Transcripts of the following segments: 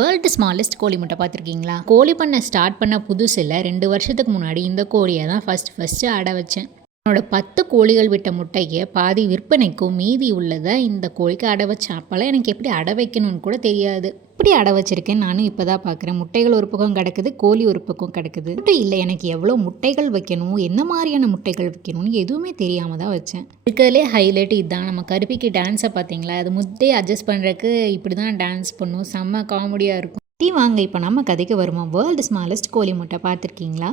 World smallest கோழி முட்டை பார்த்துருக்கீங்களா? கோழி பண்ண ஸ்டார்ட் பண்ண புதுசில் 2 வருஷத்துக்கு முன்னாடி இந்த கோழியை தான் ஃபஸ்ட்டு அடை வச்சேன். என்னோட 10 கோழிகள் விட்ட முட்டையை பாதி விற்பனைக்கும் மீதி உள்ளதை இந்த கோழிக்கு அடை வச்சேன். அப்போல்லாம் எனக்கு எப்படி அடை வைக்கணும்னு கூட தெரியாது. இப்படி அடை வச்சிருக்கேன் நானும் இப்போ தான் பார்க்குறேன். முட்டைகள் ஒரு பக்கம் கிடக்குது, கோழி ஒரு பக்கம் கிடக்குது. மட்டும் இல்லை, எனக்கு எவ்வளோ முட்டைகள் வைக்கணும், என்ன மாதிரியான முட்டைகள் வைக்கணும்னு எதுவுமே தெரியாமல் தான் வச்சேன். இருக்கிறதுலே ஹைலைட் இதுதான். நம்ம கருப்பிக்கு டான்ஸை பார்த்தீங்களா? அது முட்டையை அட்ஜஸ்ட் பண்ணுறதுக்கு இப்படி தான் டான்ஸ் பண்ணும். செம்ம காமெடியாக இருக்கும். வாங்க இப்போ நம்ம கதைக்கு வருமா. வேர்ல்டு ஸ்மாலஸ்ட் கோழி முட்டை பார்த்துருக்கீங்களா?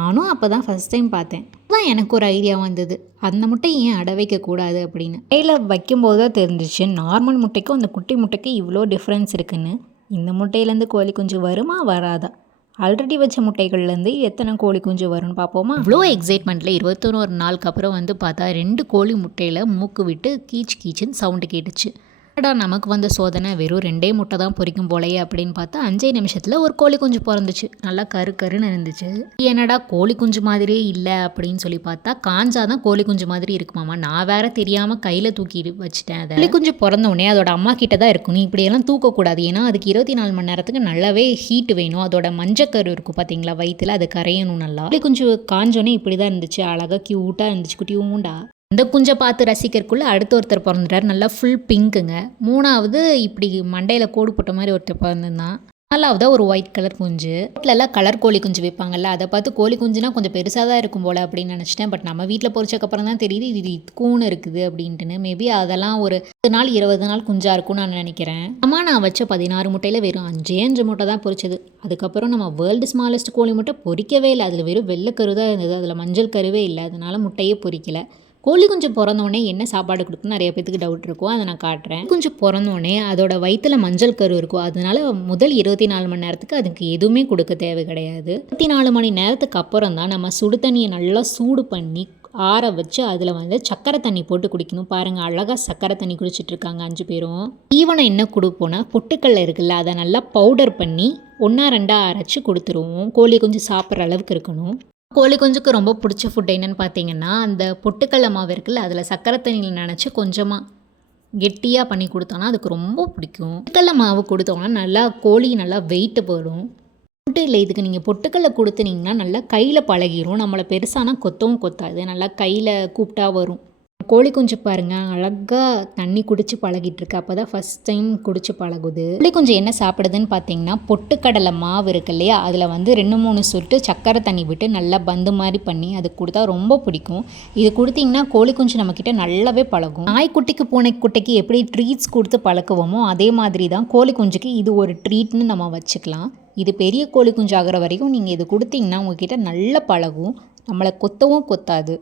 நானும் அப்போ தான் ஃபஸ்ட் டைம் பார்த்தேன். தான் எனக்கு ஒரு ஐடியா வந்தது, அந்த முட்டை ஏன் அடை வைக்கக்கூடாது அப்படின்னு. கையில் வைக்கும்போது தான் தெரிஞ்சிச்சு நார்மல் முட்டைக்கும் அந்த குட்டி முட்டைக்கு இவ்வளோ டிஃப்ரென்ஸ் இருக்குன்னு. இந்த முட்டையிலேருந்து கோழி குஞ்சு வருமா வராதா? ஆல்ரெடி வச்ச முட்டைகள்லேருந்து எத்தனை கோழி குஞ்சு வரும்னு பார்ப்போமா? இவ்வளோ எக்ஸைட்மெண்ட்டில் 21 நாளுக்கு அப்புறம் வந்து பார்த்தா 2 கோழி முட்டையில் மூக்கு விட்டு கீச்சுன்னு சவுண்டு கேட்டுச்சு. நமக்கு வந்த சோதனை வெறும் 2 முட்டை தான் பொரிக்கும் போலையே அப்படின்னு பார்த்தா 5 நிமிஷத்தில் ஒரு கோழி குஞ்சு பிறந்துச்சு. நல்லா கருன்னு இருந்துச்சு. என்னடா கோழி குஞ்சு மாதிரியே இல்லை அப்படின்னு சொல்லி பார்த்தா காஞ்சாதான் கோழி குஞ்சு மாதிரி இருக்குமாமா. நான் வேற தெரியாமல் கையில் தூக்கி வச்சுட்டேன். அதை கோழி குஞ்சு பிறந்த உடனே அதோட அம்மா கிட்ட தான் இருக்கணும். இப்படியெல்லாம் தூக்கக்கூடாது. ஏன்னா அதுக்கு 24 மணி நேரத்துக்கு நல்லாவே ஹீட் வேணும். அதோட மஞ்சக்கரு இருக்கும் பார்த்தீங்களா வயிற்றுல, அது கரையணும் நல்லா. கோழி குஞ்சு காஞ்சோன்னே இப்படி தான் இருந்துச்சு. அழகாக க்யூட்டாக இருந்துச்சு, குட்டியூண்டா. இந்த குஞ்சை பார்த்து ரசிக்கிறதுக்குள்ளே அடுத்த ஒருத்தர் பிறந்துட்டார். நல்லா ஃபுல் பிங்க்குங்க. 3வது இப்படி மண்டையில் கோடு போட்ட மாதிரி ஒருத்தர் பிறந்திருந்தான். 4வது ஒரு ஒயிட் கலர் குஞ்சு. வீட்டிலலாம் கலர் கோழி குஞ்சு வைப்பாங்கல்ல, அதை பார்த்து கோழி குஞ்சுனா கொஞ்சம் பெருசாக தான் இருக்கும் போல் அப்படின்னு நினச்சிட்டேன். பட் நம்ம வீட்டில் பொறிச்சக்கப்புறம் தான் தெரியுது இது கூணு இருக்குது அப்படின்ட்டுன்னு. மேபி அதெல்லாம் ஒரு 10 நாள் 20 நாள் குஞ்சாக இருக்கும்னு நான் நினைக்கிறேன். அம்மா நான் வச்ச 16 முட்டையில் வெறும் 5 முட்டை தான் பொரிச்சது. அதுக்கப்புறம் நம்ம வேர்ல்டு ஸ்மாலஸ்ட் கோழி முட்டை பொரிக்கவே இல்லை. அதில் வெறும் வெள்ளை கரு தான் இருந்தது, அதில் மஞ்சள் கருவே இல்லை. அதனால முட்டையே பொரிக்கலை. கோழி குஞ்சு பிறந்தோடனே என்ன சாப்பாடு கொடுக்குன்னு நிறைய பேத்துக்கு டவுட் இருக்கும். அதை நான் காட்டுறேன். குஞ்சு பிறந்தோடனே அதோட வயிற்றில் மஞ்சள் கரு இருக்கும். அதனால முதல் 24 மணி நேரத்துக்கு அதுக்கு எதுவுமே கொடுக்க தேவை கிடையாது. 24 மணி நேரத்துக்கு அப்புறம் தான் நம்ம சுடு தண்ணியை நல்லா சூடு பண்ணி ஆற வச்சு அதில் வந்து சக்கரை தண்ணி போட்டு குடிக்கணும். பாருங்கள், அழகாக சக்கரை தண்ணி குடிச்சிட்டு இருக்காங்க 5 பேரும். தீவனம் என்ன கொடுப்போன்னா பொட்டுக்கல்ல இருக்குல்ல, அதை நல்லா பவுடர் பண்ணி 1-2 அரைச்சி கொடுத்துருவோம். கோழி குஞ்சு சாப்பிட்ற அளவுக்கு இருக்கணும். கோழி குஞ்சுக்கு ரொம்ப பிடிச்ச ஃபுட் என்னென்னு பார்த்தீங்கன்னா, அந்த பொட்டுக்கடலை மாவு இருக்குல்ல, அதில் சக்கரை தண்ணியில் நினச்சி கொஞ்சமாக கெட்டியாக பண்ணி கொடுத்தோன்னா அதுக்கு ரொம்ப பிடிக்கும். பொட்டுக்கடலை மாவு கொடுத்தோன்னா நல்லா கோழி நல்லா வெயிட்டு போடும். மட்டும் இல்லை, இதுக்கு நீங்கள் பொட்டுக்கடலை கொடுத்துனீங்கன்னா நல்லா கையில் பழகிரும். நம்மளை பெருசானா கொத்தவும் கொத்தாது, நல்லா கையில் கூப்பிட்டா வரும். கோழி குஞ்சு பாருங்கள், அழகாக தண்ணி குடிச்சு பழகிட்டு இருக்கு. அப்போ தான் ஃபஸ்ட் டைம் குடிச்சு பழகுது. கோழி குஞ்சு என்ன சாப்பிடுதுன்னு பார்த்தீங்கன்னா, பொட்டுக்கடலை மாவு இருக்கு இல்லையா, அதில் வந்து 2-3 சொட்டு சக்கரை தண்ணி விட்டு நல்லா பந்து மாதிரி பண்ணி அது கொடுத்தா ரொம்ப பிடிக்கும். இது கொடுத்தீங்கன்னா கோழி குஞ்சு நம்மக்கிட்ட நல்லாவே பழகும். நாய்க்குட்டிக்கு பூனைக்குட்டிக்கு எப்படி ட்ரீட்ஸ் கொடுத்து பழக்குவோமோ அதே மாதிரி தான் கோழி குஞ்சுக்கு இது ஒரு ட்ரீட்னு நம்ம வச்சுக்கலாம். இது பெரிய கோழி குஞ்சு ஆகிற வரைக்கும் நீங்கள் இது கொடுத்தீங்கன்னா உங்ககிட்ட நல்லா பழகும், நம்மளை கொத்தவும் கொத்தாது.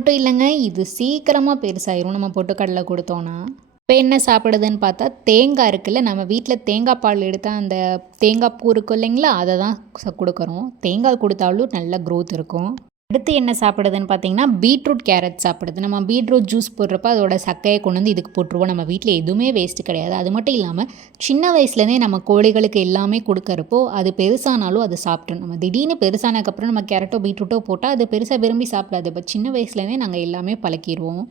மட்டும் இல்லைங்க, இது சீக்கிரமாக பெருசாயிரும் நம்ம பொட்டுக்கடலை கொடுத்தோன்னா. இப்போ என்ன சாப்பிடுதுன்னு பார்த்தா தேங்காய் இருக்குல்ல, நம்ம வீட்டில் தேங்காய் பால் எடுத்தால் அந்த தேங்காய் பூ இருக்கும் இல்லைங்களா, அதை தான் கொடுக்குறோம். தேங்காய் கொடுத்தாலும் நல்ல க்ரோத் இருக்கும். அடுத்து என்ன சாப்பிடுதுன்னு பார்த்தீங்கன்னா பீட்ரூட் கேரட் சாப்பிடுது. நம்ம பீட்ரூட் ஜூஸ் போடுறப்ப அதோட சக்கையை கொண்டு வந்து இதுக்கு போட்டுருவோம். நம்ம வீட்டில் எதுவுமே வேஸ்ட்டு கிடையாது. அது மட்டும் இல்லாமல் சின்ன வயசுலேருந்தே நம்ம கோழிகளுக்கு எல்லாமே கொடுக்குறப்போ அது பெருசானாலும் அது சாப்பிட்றோம். நம்ம திடீர்னு பெருசானதுக்கப்புறம் நம்ம கேரட்டோ பீட்ரூட்டோ போட்டால் அது பெருசாக விரும்பி சாப்பிடாது. பட் சின்ன வயசுலேருந்தே நாங்கள் எல்லாமே பழக்கிடுவோம்.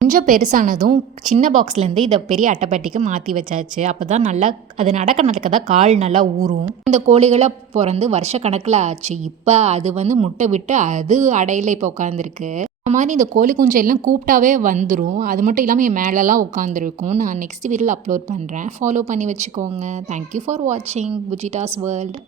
கொஞ்சம் பெருசானதும் சின்ன பாக்ஸ்லேருந்து இதை பெரிய அட்டைப்பட்டிக்கு மாற்றி வச்சாச்சு. அப்போ தான் நல்லா அது நடக்க தான் கால் நல்லா ஊறும். இந்த கோழிகளை பிறந்து வருஷ கணக்கில் ஆச்சு. இப்போ அது வந்து முட்டை விட்டு அது அடையில் இப்போ உட்காந்துருக்கு. அந்த மாதிரி இந்த கோழி குஞ்சு எல்லாம் கூப்பிட்டாவே வந்துடும். அது மட்டும் இல்லாமல் என் மேலெலாம் உட்காந்துருக்கும். நான் நெக்ஸ்ட் வீடியோவில் அப்லோட் பண்ணுறேன், ஃபாலோ பண்ணி வச்சுக்கோங்க. தேங்க்யூ ஃபார் வாட்சிங் புஜிட்டாஸ் வேர்ல்டு.